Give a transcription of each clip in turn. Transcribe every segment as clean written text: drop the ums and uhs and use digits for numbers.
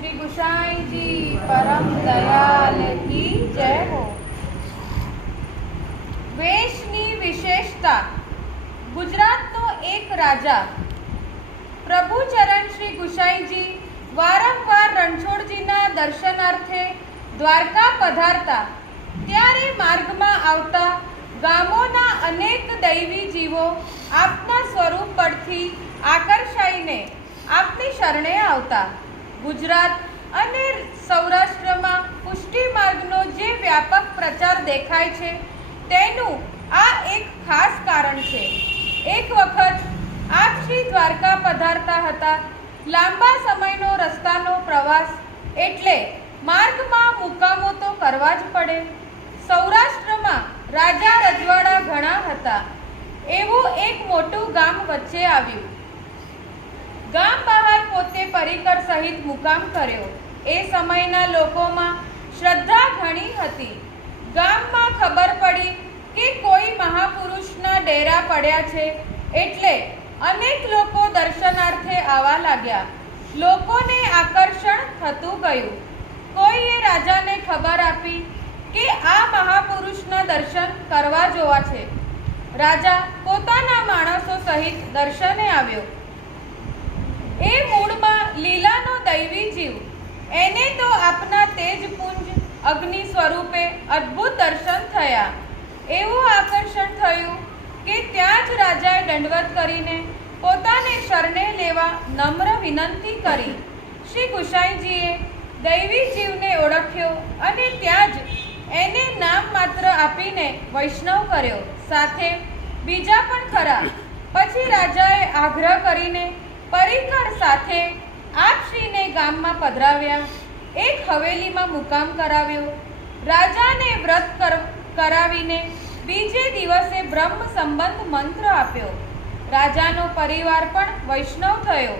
श्री गुसाई जी परम दयाल की जय हो। વેશની વિશેષતા। ગુજરાતનો એક રાજા પ્રભુચરણ શ્રી ગુસાઈજી વારંવાર રણછોડજીના દર્શનાર્થે દ્વારકા પધારતા, ત્યારે માર્ગમાં આવતા ગામોના અનેક દૈવી જીવો આપના સ્વરૂપ પરથી આકર્ષાઈને આપની શરણે આવતા। ગુજરાત અને સૌરાષ્ટ્રમાં પુષ્ટિ માર્ગનો જે વ્યાપક પ્રચાર દેખાય છે તેનું આ એક ખાસ કારણ છે। એક વખત આપ શ્રી દ્વારકા પધારતા હતા। લાંબા સમયનો રસ્તાનો પ્રવાસ એટલે માર્ગમાં મુકામો તો કરવા જ પડે। સૌરાષ્ટ્રમાં રાજા રજવાડા ઘણા હતા। એવું એક મોટું ગામ વચ્ચે આવ્યું। ગામ બહાર પોતે પરિકર સહિત મુકામ કર્યો। એ સમયના લોકોમાં શ્રદ્ધા ઘણી હતી। ગામમાં ખબર પડી કે કોઈ મહાપુરુષના ડેરા પડ્યા છે એટલે અનેક લોકો દર્શનાર્થે આવવા લાગ્યા। લોકોને આકર્ષણ થતું ગયું। કોઈએ રાજાને ખબર આપી કે આ મહાપુરુષના દર્શન કરવા જોવા છે। રાજા પોતાના માણસો સહિત દર્શને આવ્યો। એ મૂળમાં લીલાનો દૈવી જીવ, એને તો આપના તેજપુંજ અગ્નિ સ્વરૂપે અદ્ભુત દર્શન થયા। એવું આકર્ષણ થયું કે ત્યાં જ રાજાએ દંડવત કરીને પોતાને શરણે લેવા નમ્ર વિનંતી કરી। શ્રી ગુસાઈજીએ દૈવી જીવને ઓળખ્યો અને ત્યાં જ એને નામ માત્ર આપીને વૈષ્ણવ કર્યો। સાથે બીજા પણ ખરા। પછી રાજાએ આગ્રહ કરીને પરિકર સાથે આપશ્રીને ગામમાં પધરાવ્યા। એક હવેલીમાં મુકામ કરાવ્યો। રાજાને વ્રત કરાવીને બીજે દિવસે બ્રહ્મ સંબંધ મંત્ર આપ્યો। રાજાનો પરિવાર પણ વૈષ્ણવ થયો।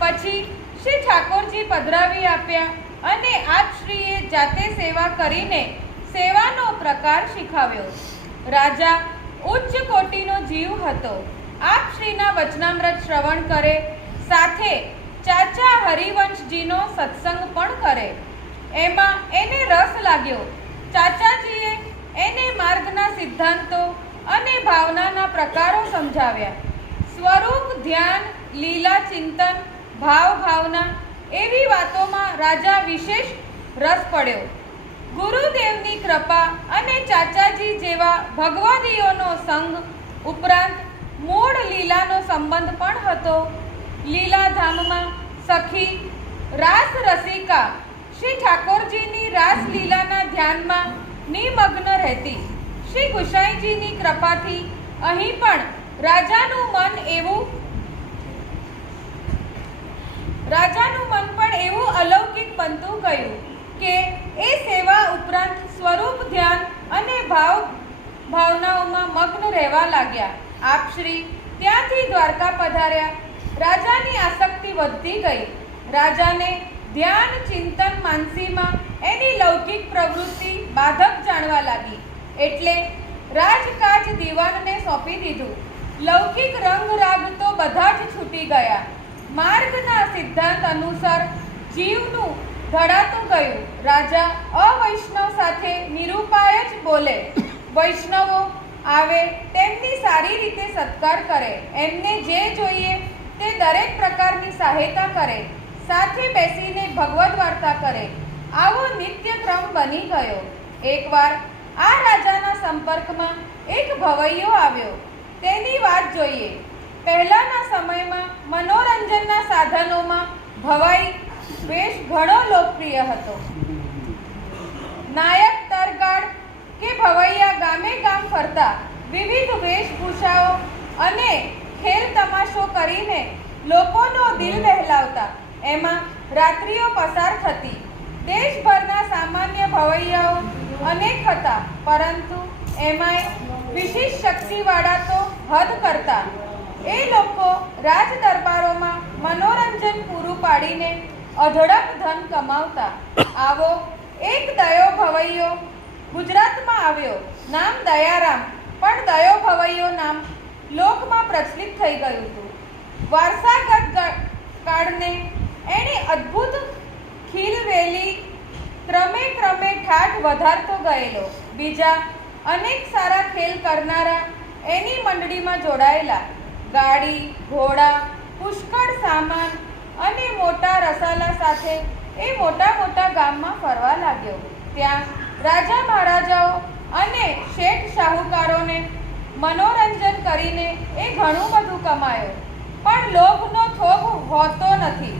પછી શ્રી ઠાકોરજી પધરાવી આપ્યા અને આપશ્રીએ જાતે સેવા કરીને સેવાનો પ્રકાર શીખવ્યો। રાજા ઉચ્ચ કોટીનો જીવ હતો। આપશ્રીના વચનામૃત શ્રવણ કરે, સાથે ચાચા હરિવંશજીનો સત્સંગ પણ કરે। એમાં એને રસ લાગ્યો। ચાચાજીએ એને માર્ગના સિદ્ધાંતો અને ભાવનાના પ્રકારો સમજાવ્યા। સ્વરૂપ ધ્યાન, લીલા ચિંતન, ભાવ ભાવના એવી વાતોમાં રાજા વિશેષ રસ પડ્યો। ગુરુદેવની કૃપા અને ચાચાજી જેવા ભગવદીઓનો સંગ ઉપરાંત મૂળ લીલાનો સંબંધ પણ હતો। લીલાધામમાં સખી રાસ રસિકા શ્રી ઠાકોરજીની રાસલીલાના ધ્યાનમાં નિમગ્ન રહેતી। શ્રી ગુસાઈજીની કૃપાથી અહીં પણ રાજાનું મન પણ એવું અલૌકિક બનતું ગયું કે એ સેવા ઉપરાંત સ્વરૂપ ધ્યાન અને ભાવનાઓમાં મગ્ન રહેવા લાગ્યા। આપશ્રી ત્યાંથી દ્વારકા પધાર્યા। રાજાની આસક્તિ વધતી ગઈ। રાજાને ધ્યાન ચિંતન માનસીમાં એની લૌકિક પ્રવૃત્તિ બાધક જાણવા લાગી, એટલે રાજકાજ દીવાનને સોંપી દીધું। લૌકિક રંગ રાગ તો બધા જ છૂટી ગયા। માર્ગના સિદ્ધાંત અનુસાર જીવનું ધડાતું ગયું। રાજા અવૈષ્ણવ સાથે નિરૂપાય જ બોલે। વૈષ્ણવો આવે તેમની સારી રીતે સત્કાર કરે, એમને જે જોઈએ તે દરેક પ્રકારની સહાયતા કરે, સાથે બેસીને ભગવદ વાર્તા કરે। આવો નિત્ય ક્રમ બની ગયો। એકવાર આ રાજાના સંપર્કમાં એક ભવૈયો આવ્યો। તેની વાત જોઈએ। પહેલાના સમયમાં મનોરંજનના સાધનોમાં ભવાઈ વેશ ઘણો લોકપ્રિય હતો। નાયક તરગાળ કે ભવૈયા ગામે ગામ ફરતા વિવિધ વેશભૂષાઓ અને ખેલ તમાશો કરીને લોકોનો દિલ બહેલાવતા। એમાં રાત્રિઓ પસાર થતી। દેશભરના સામાન્ય ભવૈયાઓ અનેક હતા, પરંતુ એમાંય વિશેષ શક્તિવાળા તો હદ કરતા। એ લોકો રાજ દરબારોમાં મનોરંજન પૂરું પાડીને અઢળક ધન કમાવતા। આવો એક દયો ભવૈયો ગુજરાતમાં આવ્યો। નામ દયારામ, પણ દયો ભવૈયો નામ લોકમાં પ્રચલિત થઈ ગયું હતું। વારસાગત કાળને એણે અદ્ભુત ખીલવેલી ક્રમે ક્રમે ઠાઠ વધારતો ગયેલો. બીજા અનેક સારા ખેલ કરનારા એની મંડળીમાં જોડાયેલા. ગાડી, ઘોડા, પુષ્કળ સામાન અને મોટા રસાલા સાથે એ મોટા મોટા ગામમાં ફરવા લાગ્યો. ત્યાં રાજા મહારાજાઓ અને શેઠ શાહુકારોને મનોરંજન કરીને એ ઘણું બધું કમાયો, પણ લોભનો થોભ હોતો નથી.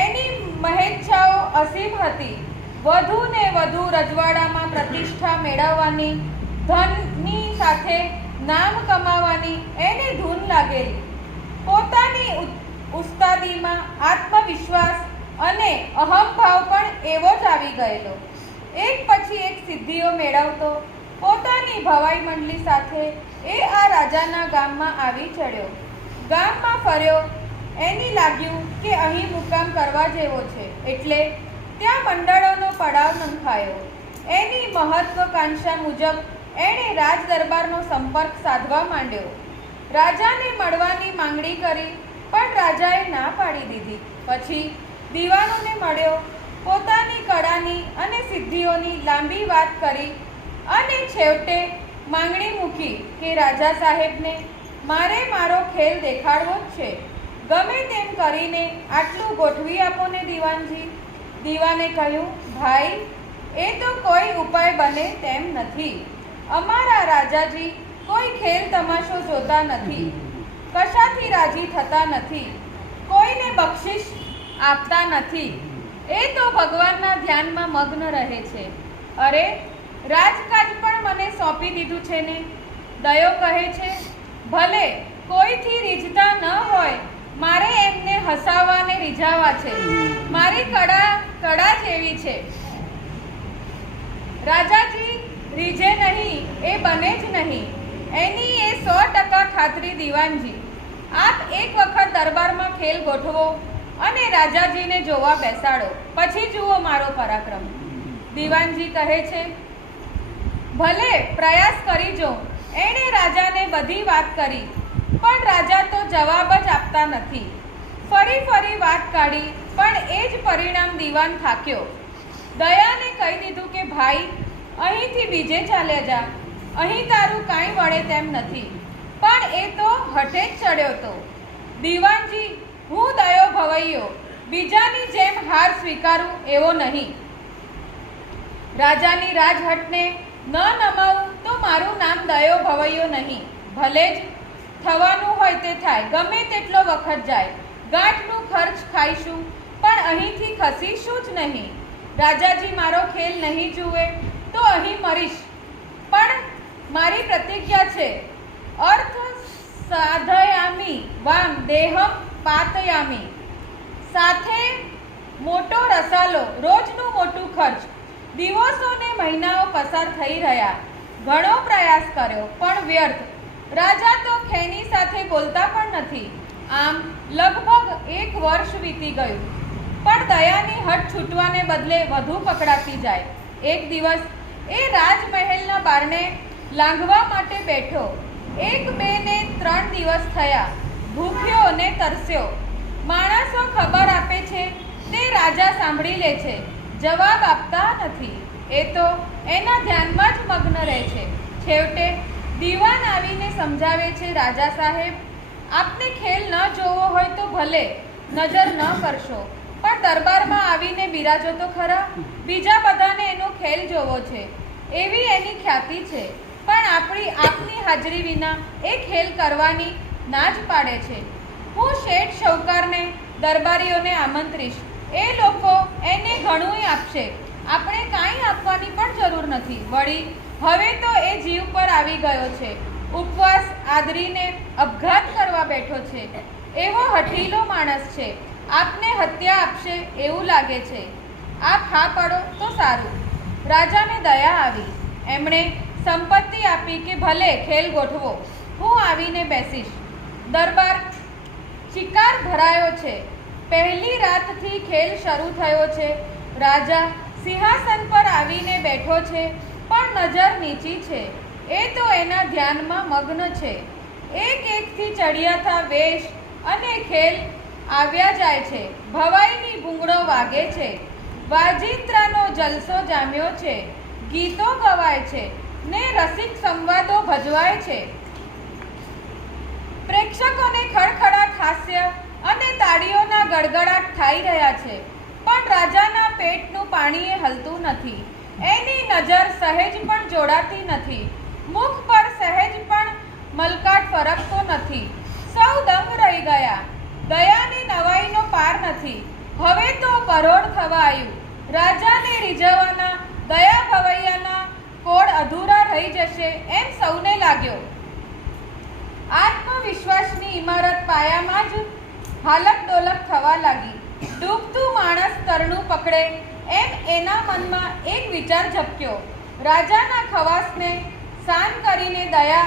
એની મહેચ્છાઓ અસીમ હતી. વધુ ને વધુ રજવાડામાં પ્રતિષ્ઠા મેળવવાની, ધનની સાથે નામ કમાવાની એને ધૂન લાગેલી. પોતાની ઉસ્તાદીમાં આત્મવિશ્વાસ અને અહંભાવ પણ એવો જ આવી ગયેલો. એક પછી એક સિદ્ધિઓ મેળવતો પોતાની ભવાઈ મંડળી સાથે એ આ રાજાના ગામમાં આવી ચડ્યો. ગામમાં ફર્યો. એની લાગ્યું કે અહીં મુકામ કરવા જેવો છે, એટલે ત્યાં મંડળોનો પડાવ નંખાયો. એની મહત્વકાંક્ષા મુજબ એણે રાજ દરબારનો સંપર્ક સાધવા માંડ્યો. રાજાને મળવાની માંગણી કરી, પણ રાજાએ ના પાડી દીધી. પછી દીવાનોને મળ્યો. પોતાની કળાની અને સિદ્ધિઓની લાંબી વાત કરી અને છેવટે માંગણી મૂકી કે રાજા સાહેબને મારે મારો ખેલ દેખાડવો જ છે. ગમે તેમ કરીને આટલું ગોઠવી આપો ને દીવાનજી. દીવાને કહ્યું, ભાઈ, એ તો કોઈ ઉપાય બને તેમ નથી. અમારા રાજાજી કોઈ ખેલ તમાશો જોતા નથી, કશાથી રાજી થતા નથી, કોઈને બક્ષિસ આપતા નથી. એ તો ભગવાનના ધ્યાનમાં મગ્ન રહે છે. અરે, રાજકાજ પણ મને સોંપી દીધું છે ને. દયો કહે છે, ભલે કોઈથી રીઝતા ન હોય, મારે એમને હસાવવાને રીઝાવા છે. મારી કળા જેવી છે. રાજાજી રીઝે નહીં, એ બને જ નહીં. એની એ 100% ખાતરી દીવાનજી. આપ એક વખત દરબારમાં ખેલ ગોઠવો અને રાજાજીને જોવા બેસાડો, પછી જુઓ મારો પરાક્રમ. દીવાનજી કહે છે, ભલે પ્રયાસ કરી જો. એણે રાજાને બધી વાત કરી, પણ રાજા તો જવાબ જ આપતા નથી. ફરી ફરી વાત કાઢી, પણ એ જ પરિણામ. દીવાન થાક્યો. દયાને કહી દીધું કે ભાઈ, અહીંથી બીજે ચાલ્યા જા. અહીં તારું કાંઈ વળે તેમ નથી. પણ એ તો હઠે જ ચડ્યો તો. દીવાનજી, હું દયો ભવૈયો, બીજાની જેમ હાર સ્વીકારું એવો નહીં. રાજાની રાજહટને ન નમાવું તો મારું નામ દયો ભવૈયો નહીં. ભલે જ થવાનું હોય તે થાય, ગમે તેટલો વખત જાય. ગાંઠનું ખર્ચ ખાઈશું, પણ અહીંથી ખસીશું જ નહીં. રાજાજી મારો ખેલ નહીં જુએ તો અહીં મરીશ, પણ મારી પ્રતિજ્ઞા છે, અર્થ સાધયામી વામ દેહમ પાતયામી. સાથે મોટો રસાલો, રોજનું મોટું ખર્ચ. દિવસો ને મહિનાઓ પસાર થઈ રહ્યા. ઘણો પ્રયાસ કર્યો, પણ વ્યર્થ. રાજા તો ખેની સાથે બોલતા પણ નથી. આમ લગભગ 1 વર્ષ વીતી ગયું, પણ દયાની હઠ છૂટવાને બદલે વધુ પકડાતી જાય. એક દિવસ એ રાજમહેલના બારણે લાંઘવા માટે બેઠો. 1, 2 ને 3 દિવસ થયા. ભૂખ્યો ને તરસ્યો. માણસો ખબર આપે છે તે રાજા સાંભળી લે છે, જવાબ આપતા નથી. એ તો એના ધ્યાનમાં જ મગ્ન રહે છે. છેવટે દીવાન આવીને સમજાવે છે, રાજા સાહેબ, આપને ખેલ ન જોવો હોય તો ભલે નજર ન કરશો, પણ દરબારમાં આવીને બિરાજો તો ખરા. બીજા બધાને એનો ખેલ જોવો છે, એવી એની ખ્યાતિ છે, પણ આપની હાજરી વિના એ ખેલ કરવાની ના જ પાડે છે. હું શેઠ શાહુકારને, દરબારીઓને આમંત્રીશ. એ લોકો એને ઘણું આપશે. આપણે કાંઈ આપવાની પણ જરૂર નથી. વળી હવે તો એ જીવ પર આવી ગયો છે. ઉપવાસ આદરીને અપઘાત કરવા બેઠો છે. એવો હઠીલો માણસ છે. આપને હત્યા આપશે એવું લાગે છે. આપ હા પડો તો સારું. રાજાને દયા આવી. એમણે સંપત્તિ આપી કે ભલે ખેલ ગોઠવો, હું આવીને બેસીશ. દરબાર શિકાર ભરાયો છે. પહેલી રાતથી ખેલ શરૂ થયો છે. રાજા સિંહાસન પર આવીને બેઠો છે, પણ નજર નીચી છે. એ તો એના ધ્યાનમાં મગ્ન છે. એક એકથી ચડિયાતા વેશ અને ખેલ આવ્યા જાય છે, ભવાઈની ભૂંગળો વાગે છે, વાજિંત્રાનો જલસો જામ્યો છે, ગીતો ગવાય છે ને રસિક સંવાદો ભજવાય છે. પ્રેક્ષકોને ખડખડાટ હાસ્ય અને તાળીઓના ગડગડાટ થઈ રહ્યા છે, પણ રાજાના પેટનું પાણીએ હલતું નથી. એની નજર સહેજ પણ જોડાતી નથી, મુખ પર સહેજ પણ મલકાટ ફરકતો નથી. સૌ દંગ રહી ગયા. દયાની નવાઈનો પાર નથી. હવે તો કરોડ થવા આવ્યું. રાજાને રીઝવવાના દયા ભવૈયાના કોડ અધૂરા રહી જશે એમ સૌને લાગ્યો. આત્મવિશ્વાસની ઇમારત પાયામાં જ હાલક ડોલક થવા લાગી. ડૂબતું માણસ તરણું પકડે એમ એના મનમાં એક વિચાર ઝબક્યો. રાજાના ખવાસને શાન કરીને દયા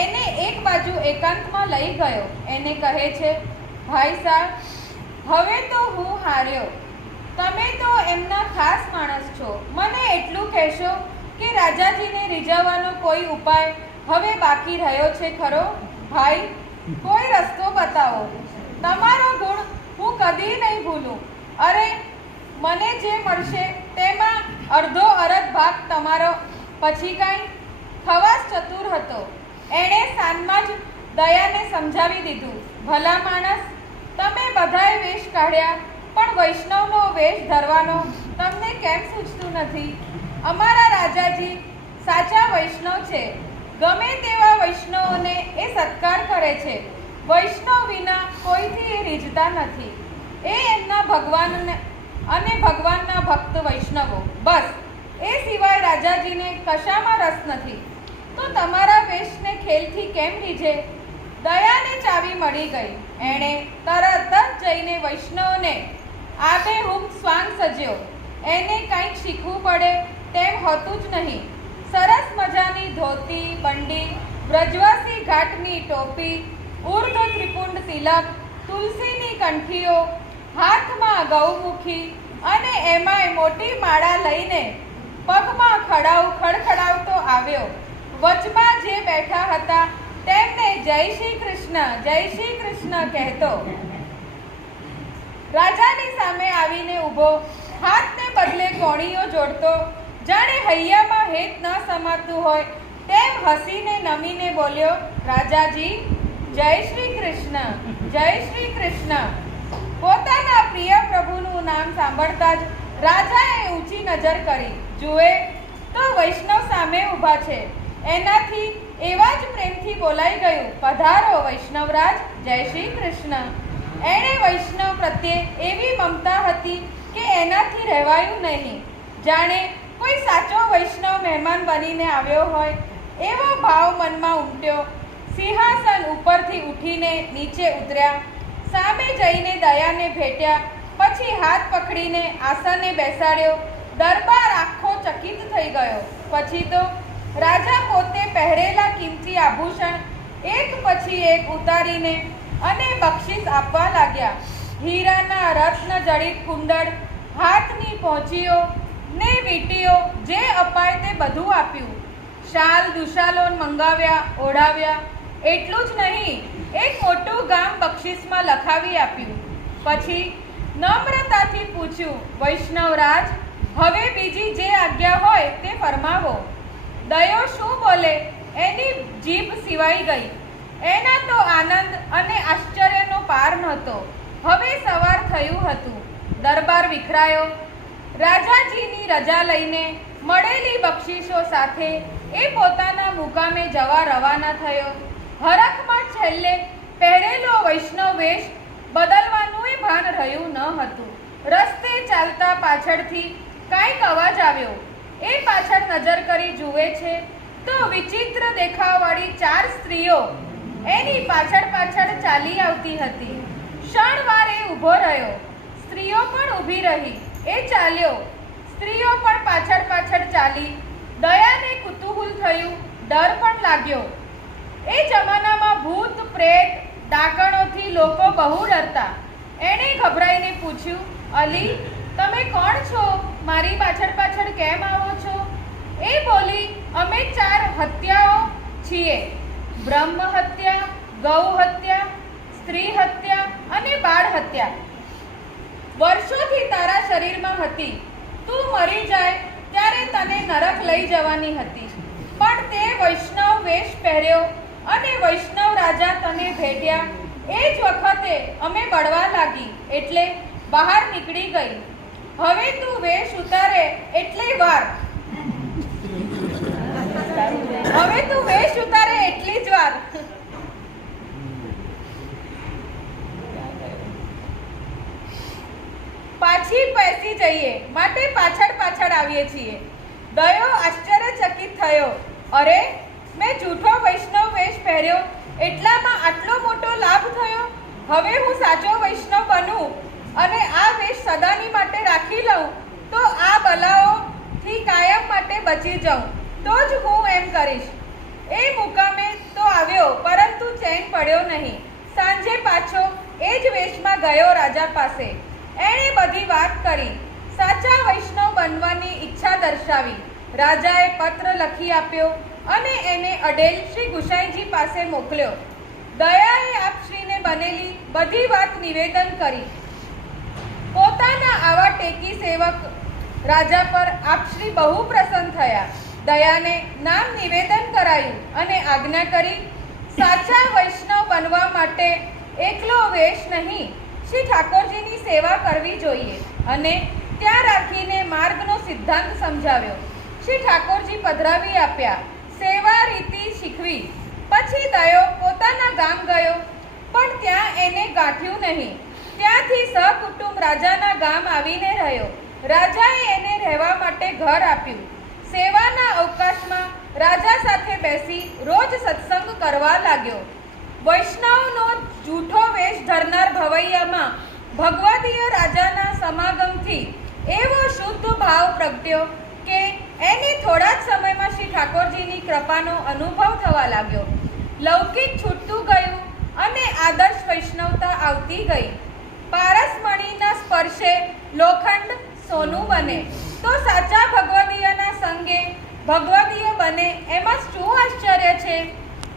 એને એક બાજુ એકાંતમાં લઈ ગયો. એને કહે છે, ભાઈ સાહેબ, હવે તો હું હાર્યો. તમે તો એમના ખાસ માણસ છો. મને એટલું કહેશો કે રાજાજીને રીઝવવાનો કોઈ ઉપાય હવે બાકી રહ્યો છે ખરો? ભાઈ, કોઈ રસ્તો બતાવો. તમારો ગુણ હું કદી નહીં ભૂલું. અરે, મને જે મળશે તેમાં અડધો અરધ ભાગ તમારો. પછી કાંઈ? ખવાસ ચતુર હતો. એણે સાનમાં જ દયાને સમજાવી દીધું. ભલા માણસ, તમે બધાએ વેશ કાઢ્યા, પણ વૈષ્ણવનો વેશ ધરવાનો તમને કેમ સૂચતું નથી? અમારા રાજાજી સાચા વૈષ્ણવ છે. ગમે તેવા વૈષ્ણવોને એ સત્કાર કરે છે. વૈષ્ણવ વિના કોઈથી એ રીઝતા નથી. એ એમના ભગવાનને અને ભગવાનના ભક્ત વૈષ્ણવો, બસ. એ સિવાય રાજાજીને કશામાં રસ નથી. તો તમારા વેશને ખેલથી કેમ રીઝે? દયાને ચાવી મળી ગઈ. એણે તરત જ જઈને વૈષ્ણવને આબેહૂબ સ્વાંગ સજ્યો. એને કંઈક શીખવું પડે તેમ હોતું જ નહીં. સરસ મજાની ધોતી, બંડી, વ્રજવાસી ઘાટની ટોપી, ઉર્ધ ત્રિપુંડ તિલક, તુલસીની કંઠીઓ, હાથમાં ગૌમુખી અને એમાંય મોટી માળા લઈને પગમાં ખડખડાવતો આવ્યો. વચમાં જે બેઠા હતા તેમને જય શ્રી કૃષ્ણ, જય શ્રી કૃષ્ણ કહેતો રાજાની સામે આવીને ઊભો, હાથને બદલે કોણીઓ જોડતો, જાણે હૈયામાં હેત ન સમાતું હોય તેમ હસીને નમીને બોલ્યો, રાજાજી, જય શ્રી કૃષ્ણ, જય શ્રી કૃષ્ણ. પોતાના પ્રિય પ્રભુનું નામ સાંભળતા જ રાજાએ ઊંચી નજર કરી. જુએ તો વૈષ્ણવ સામે ઊભા છે. એનાથી એવા જ પ્રેમથી બોલાઈ ગયું, પધારો વૈષ્ણવરાજ, જય શ્રી કૃષ્ણ. એણે વૈષ્ણવ પ્રત્યે એવી મમતા હતી કે એનાથી રહેવાયું નહીં. જાણે કોઈ સાચો વૈષ્ણવ મહેમાન બનીને આવ્યો હોય એવો ભાવ મનમાં ઉમટ્યો. સિંહાસન ઉપરથી ઉઠીને નીચે ઉતર્યા. સામે જઈને દયાને ભેટ્યા. પછી હાથ પકડીને આસને બેસાડ્યો. દરબાર આખો ચકિત થઈ ગયો. પછી તો રાજા પોતે પહેરેલા કિંમતી આભૂષણ એક પછી એક ઉતારીને અને બક્ષિસ આપવા લાગ્યા. હીરાના રત્ન જડિત કુંડળ, હાથની પહોંચીઓ ને વીંટીઓ, જે અપાય તે બધું આપ્યું. શાલ દુશાલો મંગાવ્યા, ઓઢાવ્યા. એટલું જ નહીં, એક મોટું ગામ બક્ષિસમાં લખાવી આપ્યું. પછી નમ્રતાથી પૂછ્યું, વૈષ્ણવરાજ, હવે બીજી જે આજ્ઞા હોય તે ફરમાવો. દયો શું બોલે એની જીભ સિવાઈ ગઈ. એના તો આનંદ અને આશ્ચર્યનો પાર નહોતો. હવે સવાર થયું હતું. દરબાર વિખરાયો. રાજાજીની રજા લઈને મળેલી બક્ષિસો સાથે એ પોતાના મુકામે જવા રવાના થયો. હરખમાં છેલ્લે પહેરેલો વૈષ્ણવ વેશ બદલવાનુંય ભાન રહ્યું ન હતું. રસ્તે ચાલતા પાછળથી કાંઈક અવાજ આવ્યો. એ પાછળ નજર કરી જુએ છે તો વિચિત્ર દેખાવવાળી 4 સ્ત્રીઓ એની પાછળ પાછળ ચાલી આવતી હતી. ક્ષણવાર એ ઊભો રહ્યો. સ્ત્રીઓ પણ ઊભી રહી. એ ચાલ્યો. સ્ત્રીઓ પણ પાછળ પાછળ ચાલી. દયાને કુતૂહલ થયું, ડર પણ લાગ્યો. એ જમાનામાં ભૂત પ્રેત ડાકણોથી લોકો બહુ ડરતા. એણે ગભરાઈને પૂછ્યું, અલી, તમે કોણ છો? મારી પાછળ પાછળ કેમ આવો છો? એ બોલી, અમે 4 હત્યાઓ છીએ. બ્રહ્મ હત્યા, ગૌ હત્યા, સ્ત્રી હત્યા અને બાળ હત્યા વર્ષોથી તારા શરીરમાં હતી. તું મરી જાય ત્યારે તને નરક લઈ જવાની હતી, પણ તે વૈષ્ણવ વેશ પહેર્યો અને વૈષ્ણવ રાજા તને ભેટ્યા. એ જ વખતે અમે બળવા લાગી એટલે બહાર નીકળી ગઈ. હવે તું વેશ ઉતારે એટલી વાર પાછી બેસી જઈએ માટે પાછળ આવીએ છીએ. દયો આશ્ચર્યચકિત થયો. અરે, મેં જૂઠો વૈષ્ણવ વેશ પહેર્યો એટલામાં આટલો મોટો લાભ થયો. હવે હું સાચો વૈષ્ણવ બનું અને આ વેશ સદાની માટે રાખી લઉં તો આ બલાઓથી કાયમ માટે બચી જાઉં. તો જ હું એમ કરીશ. એ મુકામે તો આવ્યો, પરંતુ ચેન પડ્યો નહીં. સાંજે પાછો એ જ વેશમાં ગયો રાજા પાસે. એણે બધી વાત કરી, સાચા વૈષ્ણવ બનવાની ઈચ્છા દર્શાવી. રાજાએ પત્ર લખી આપ્યો અને એને અડેલ શ્રી ગુસાઈજી પાસે મોકલ્યો. દયાએ આપશ્રીને બનેલી બધી વાત નિવેદન કરી. પોતાના આવા ટેકી સેવક રાજા પર આપશ્રી બહુ પ્રસન્ન થયા. દયાને નામ નિવેદન કરાયું અને આજ્ઞા કરી, સાચા વૈષ્ણવ બનવા માટે એકલો વેશ નહીં, શ્રી ઠાકોરજીની સેવા કરવી જોઈએ અને ત્યાં રાખીને માર્ગનો સિદ્ધાંત સમજાવ્યો. શ્રી ઠાકોરજી પધરાવી આપ્યા. સેવા રીતિ શીખવી. પછી દયો પોતાના ગામ ગયો, પણ ત્યાં એને ગાંઠ્યું નહીં. ત્યાંથી સહકુટુંબ રાજાના ગામ આવીને રહ્યો. રાજાએ એને રહેવા માટે ઘર આપ્યું. સેવાના અવકાશમાં રાજા સાથે બેસી રોજ સત્સંગ કરવા લાગ્યો. વૈષ્ણવનો જૂઠો વેશ ધરનાર ભવૈયામાં ભગવદીય રાજાના સમાગમથી એવો શુદ્ધ ભાવ પ્રગટ્યો કે એને થોડા જ સમયમાં શ્રી ઠાકોરજીની કૃપાનો અનુભવ થવા લાગ્યો. લૌકિક છૂટતું ગયું અને આદર્શ વૈષ્ણવતા આવતી ગઈ. પારસમણીના સ્પર્શે લોખંડ સોનું બને તો સાચા ભગવદીયના સંગે ભગવદીય બને, એમાં શું આશ્ચર્ય છે?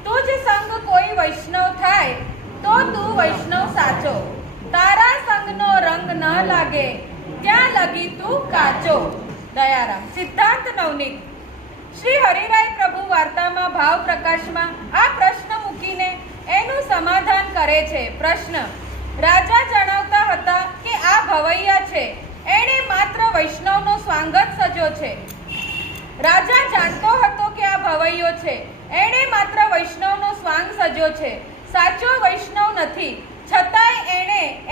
તુજ સંગ કોઈ વૈષ્ણવ થાય તો તું વૈષ્ણવ સાચો. તારા સંગનો રંગ ન લાગે ત્યાં લગી તું કાચો. દયારામ. સિદ્ધાંત નવનીત. શ્રી હરિરાય પ્રભુ વાર્તામાં ભાવ પ્રકાશમાં આ પ્રશ્ન મૂકીને એનું સમાધાન કરે છે. પ્રશ્ન: રાજા જણાવતા હતા કે આ ભવૈયા છે, એણે માત્ર વૈષ્ણવનો સ્વાંગત સજ્યો છે. રાજા જાણતો હતો કે આ ભવૈયો છે, એણે માત્ર વૈષ્ણવનો સ્વાંગ સજ્યો છે, સાચો વૈષ્ણવ નથી. છતાંય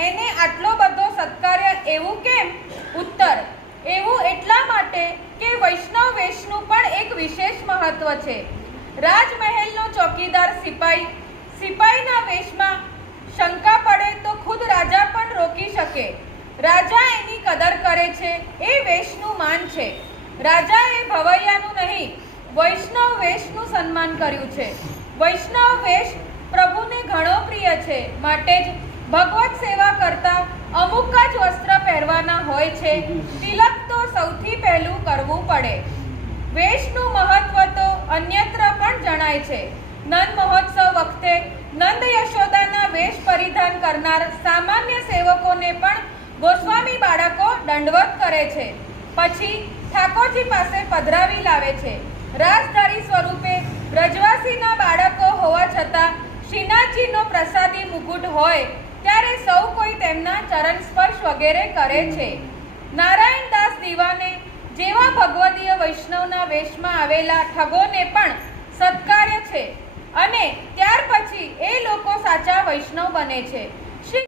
એને આટલો બધો સત્કાર્ય. એવું કેમ? ઉત્તર: એવું એટલા માટે કે વૈષ્ણવ વેશનું પણ એક વિશેષ મહત્વ છે. રાજમહેલનો ચોકીદાર સિપાહીના વેશમાં શંકા પડે તો ખુદ રાજા પણ રોકી શકે. રાજા એની કદર કરે છે, એ વેશનું માન છે. રાજાએ ભવૈયાનું નહીં, વૈષ્ણવ વેશનું સન્માન કર્યું છે. વૈષ્ણવ વેશ પ્રભુને ઘણો પ્રિય છે, માટે જ ભગવત સેવા કરતા અમુક જ વસ્ત્ર પહેરવાના હોય છે. તિલક તો સૌથી પહેલું કરવું પડે. વેશનું મહત્વ તો અન્યત્ર પણ જણાય છે. નંદ મહોત્સવ વખતે નંદ યશોદાના વેશ પરિધાન કરનાર સામાન્ય સેવકોને પણ ગોસ્વામી બાળકો દંડવત કરે છે. પછી ઠાકોરજી પાસે પધરાવી લાવે છે. રાજધારી સ્વરૂપે બ્રજવાસીના બાળકો હોવા છતાં શ્રીનાથજીનો પ્રસાદી મુકુટ હોય ત્યારે સૌ કોઈ તેમના ચરણ સ્પર્શ વગેરે કરે છે. નારાયણદાસ દીવાને જેવા ભગવદીય વૈષ્ણવના વેશમાં આવેલા ઠગોને પણ સત્કાર્ય છે અને ત્યાર પછી એ લોકો સાચા વૈષ્ણવ બને છે.